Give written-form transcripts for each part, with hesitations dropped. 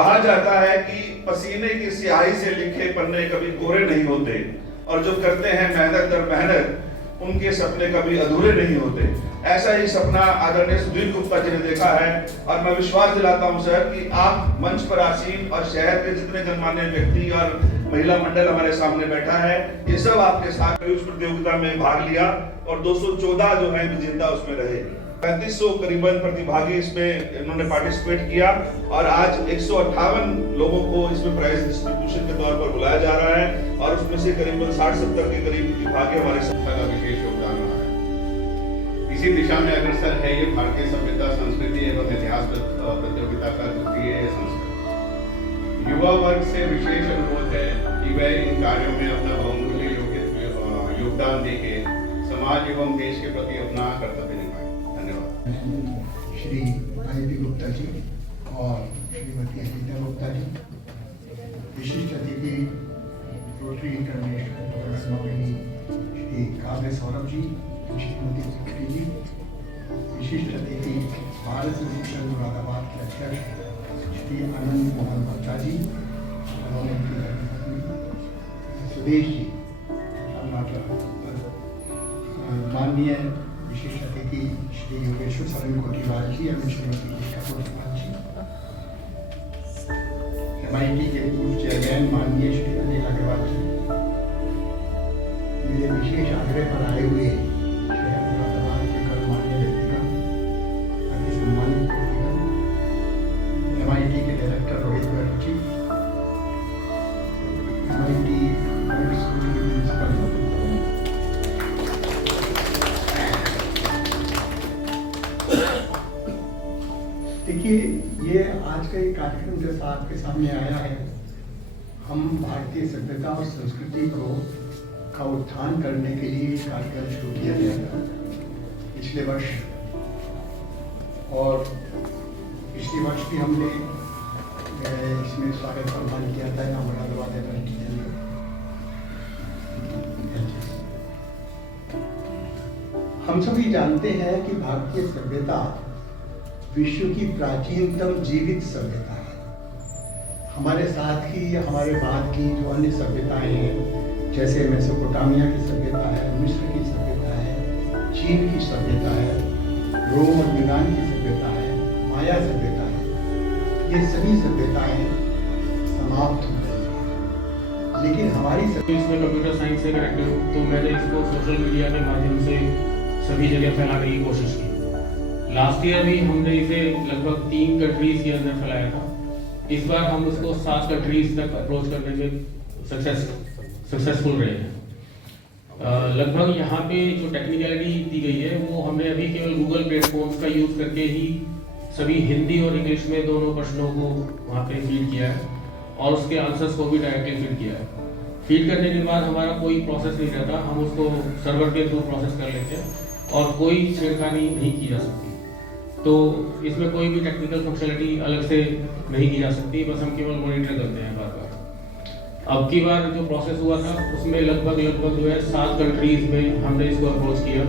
कहा जाता है कि पसीने की स्याही से लिखे पन्ने कभी कोरे नहीं होते और जो करते हैं मेहनत दर मेहनत उनके सपने कभी अधूरे नहीं होते। ऐसा ही सपना आदरणीय सुधीर गुप्ता जी ने देखा है और मैं विश्वास दिलाता हूं सर कि आप मंच पर आसीन और शहर के जितने गणमान्य व्यक्ति और महिला मंडल हमारे सामने बैठा है, ये सब आपके साथ उस प्रतियोगिता में भाग लिया और 214 जो है विजेता उसमें रहे। 3500 करीबन प्रतिभागी इसमें इन्होंने पार्टिसिपेट किया और आज 158 लोगों को इसमें प्राइज डिस्ट्रीब्यूशन के तौर पर बुलाया जा रहा है और उसमें से करीबन 60-70 के करीब प्रतिभागी हमारे संस्था का विशेष योगदान रहा है। इसी दिशा में अग्रसर है ये भारतीय सभ्यता संस्कृति एवं इतिहास प्रतियोगिता का द्वितीय संस्करण। युवा वर्ग से विशेष अनुरोध है कि वह इन कार्यों में अपना बहुमूल्य योगदान देके समाज एवं देश के प्रति अपना कर्तव्य निभाएं। धन्यवाद। श्री आई.पी. गुप्ता जी और श्रीमती अनीता गुप्ता जी, विशिष्ट अतिथि रोटरी इंटरनेशनल समापिनी श्री काव्य सौरभ जी, श्रीमती सिक्री जी, विशिष्ट अतिथि भारत विभूषण मुरादाबाद के अध्यक्ष श्री आनंद मोहन भट्टा जी, सुदेश जी, माननीय विशिष्ट अतिथि श्री योगेश्वर सरन कोटीवाल जी एवं श्रीमती कोटीवाल जी, MIT के पूर्व चेयरमैन माननीय श्री अनिल अग्रवाल जी, मेरे विशेष आग्रह पर आए हुए शहर मुरादाबाद के गणमान्य व्यक्तिगण, अति सम्मानित व्यक्तिगण, MIT के director Rohit Banerjee, MIT school के प्रिंसिपल, देखिए ये आज का एक कार्यक्रम जैसा आपके सामने आया है, हम भारतीय सभ्यता और संस्कृति का उत्थान करने के लिए कार्यक्रम शुरू किया गया था पिछले वर्ष, और पिछले वर्ष भी हमने इसमें स्वागत सम्मान किया था यहाँ मुरादाबाद MIT के अंदर। हम सभी जानते हैं कि भारतीय सभ्यता विश्व की प्राचीनतम जीवित सभ्यता है। हमारे साथ ही हमारे बाद की जो अन्य सभ्यताएं हैं, जैसे मेसोपोटामिया की सभ्यता है, मिस्र की सभ्यता है, चीन की सभ्यता है, रोम और यूनान की सभ्यता है, माया सभ्यता है, ये सभी सभ्यताएं समाप्त हो गई। लेकिन हमारी इसमें कंप्यूटर साइंस से कनेक्टेड हूँ, तो मैंने इसको सोशल मीडिया के माध्यम से सभी जगह फैलाने की कोशिश की। लास्ट ईयर भी हमने इसे लगभग 3 कंट्रीज के अंदर फैलाया था। इस बार हम उसको 7 कंट्रीज तक अप्रोच करने में सक्सेसफुल रहे हैं। लगभग यहाँ पे जो टेक्निकलिटी दी गई है वो हमने अभी केवल गूगल प्लेटफॉर्म्स का यूज़ करके ही सभी हिंदी और इंग्लिश में दोनों प्रश्नों को वहाँ पे फीड किया है और उसके आंसर्स को भी डायरेक्टली फीड किया है। फीड करने के बाद हमारा कोई प्रोसेस नहीं रहता, हम उसको सर्वर के थ्रू प्रोसेस कर लेते हैं और कोई छेड़खानी नहीं की जा सकती। तो इसमें कोई भी टेक्निकल फंक्शनलिटी अलग से नहीं की जा सकती, बस हम केवल मॉनिटर करते हैं बार बार। अब की बार जो प्रोसेस हुआ था उसमें लगभग जो है 7 कंट्रीज में हमने इसको अप्रोच किया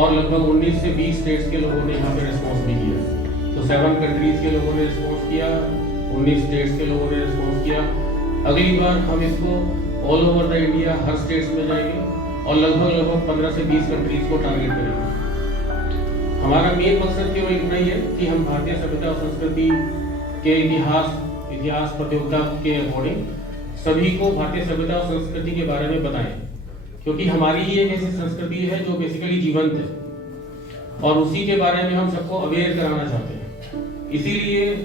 और लगभग 19 से 20 स्टेट्स के लोगों ने यहाँ पे रिस्पॉन्स भी किया। तो 7 कंट्रीज के लोगों ने रिस्पॉन्स किया, 19 स्टेट्स के लोगों ने रिस्पॉन्स किया। अगली बार हम इसको all over the India her states में जाएंगे और लगभग 15 से 20 कंट्रीज को टारगेट करेंगे। हमारा मेन मकसद केवल इतना ही है कि हम भारतीय सभ्यता और संस्कृति के इतिहास प्रतियोगिता के अकॉर्डिंग सभी को भारतीय सभ्यता और संस्कृति के बारे में बताएं, क्योंकि हमारी ही एक ऐसी संस्कृति है जो बेसिकली जीवंत है और उसी के बारे में हम सबको अवेयर कराना चाहते हैं। इसीलिए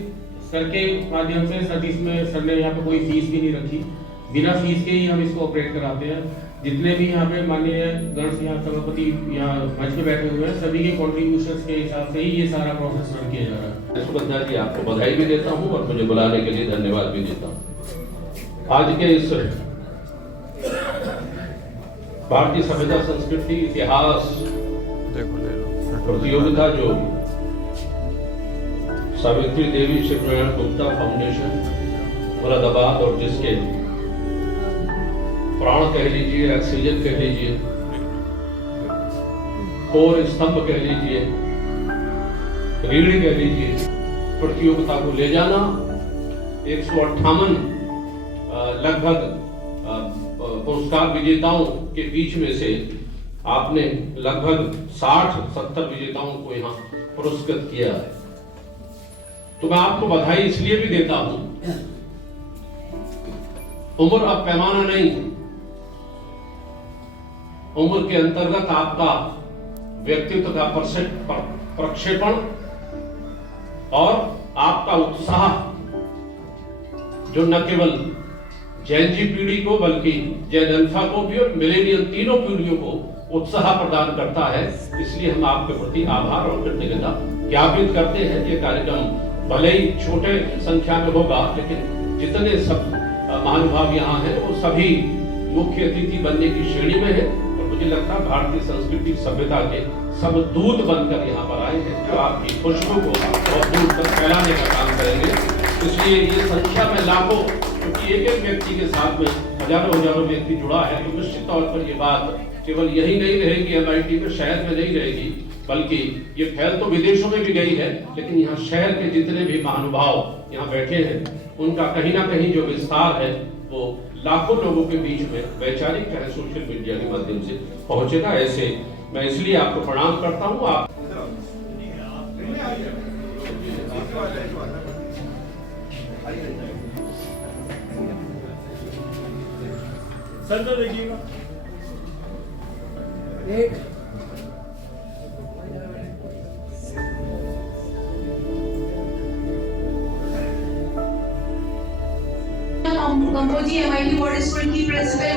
सर के माध्यम से सर ने यहाँ पे कोई फीस भी नहीं रखी, बिना फीस के ही हम इसको ऑपरेट कराते हैं। जितने भी यहाँ पे माननीय गण यहाँ सभापति यहाँ मंच पे बैठे हुए हैं, सभी के कॉन्ट्रीब्यूशंस के हिसाब से ही ये सारा प्रोसेस रन किया जा रहा है। सुगंधा जी, आपको बधाई भी देता हूँ और मुझे बुलाने के लिए धन्यवाद भी देता हूँ। आज के इस भारतीय सभ्यता संस्कृति इतिहास प्रतियोगिता जो सावित्री देवी शिवनारायण गुप्ता फाउंडेशन मुरादाबाद और जिसके प्राण कह लीजिए, ऑक्सीजन कह लीजिए, और स्तंभ कह लीजिए, रीढ़ कह लीजिए, प्रतियोगिता को ले जाना 158 लगभग पुरस्कार विजेताओं के बीच में से आपने लगभग 60-70 विजेताओं को यहाँ पुरस्कृत किया है। तो मैं आपको बधाई इसलिए भी देता हूं, उम्र अब पैमाना नहीं, उम्र के अंतर्गत आपका व्यक्तित्व का प्रक्षेपण और आपका उत्साह जो न केवल जैन जी पीढ़ी को बल्कि जैन अल्फा को भी और मिलेनियल तीनों पीढ़ियों को उत्साह प्रदान करता है। इसलिए हम आपके प्रति आभार और कृतज्ञता ज्ञापित करते हैं। ये कार्यक्रम भले ही छोटे संख्या में होगा, लेकिन जितने सब महानुभाव यहाँ हैं वो सभी मुख्य अतिथि बनने की श्रेणी में है और मुझे लगता है भारतीय संस्कृति सभ्यता के सब दूत बनकर यहाँ पर आए हैं, जो आपकी खुशबू को बहुत दूर तक फैलाने का काम करेंगे। इसलिए ये संख्या में लाखों, क्योंकि एक एक व्यक्ति के साथ में हजारों व्यक्ति जुड़ा है, तो निश्चित तौर पर ये बात केवल यही नहीं रहेगी MIT में, शहर में नहीं रहेगी, बल्कि ये फैल तो विदेशों में भी गई है, लेकिन यहाँ शहर के जितने भी महानुभाव यहाँ बैठे हैं उनका कहीं ना कहीं जो विस्तार है वो लाखों लोगों के बीच में वैचारिक चाहे सोशल मीडिया के माध्यम से पहुंचेगा। ऐसे मैं इसलिए आपको प्रणाम करता हूँ। आप सर तो देखिएगा Gamboji MIT Water School की प्रिंसिपल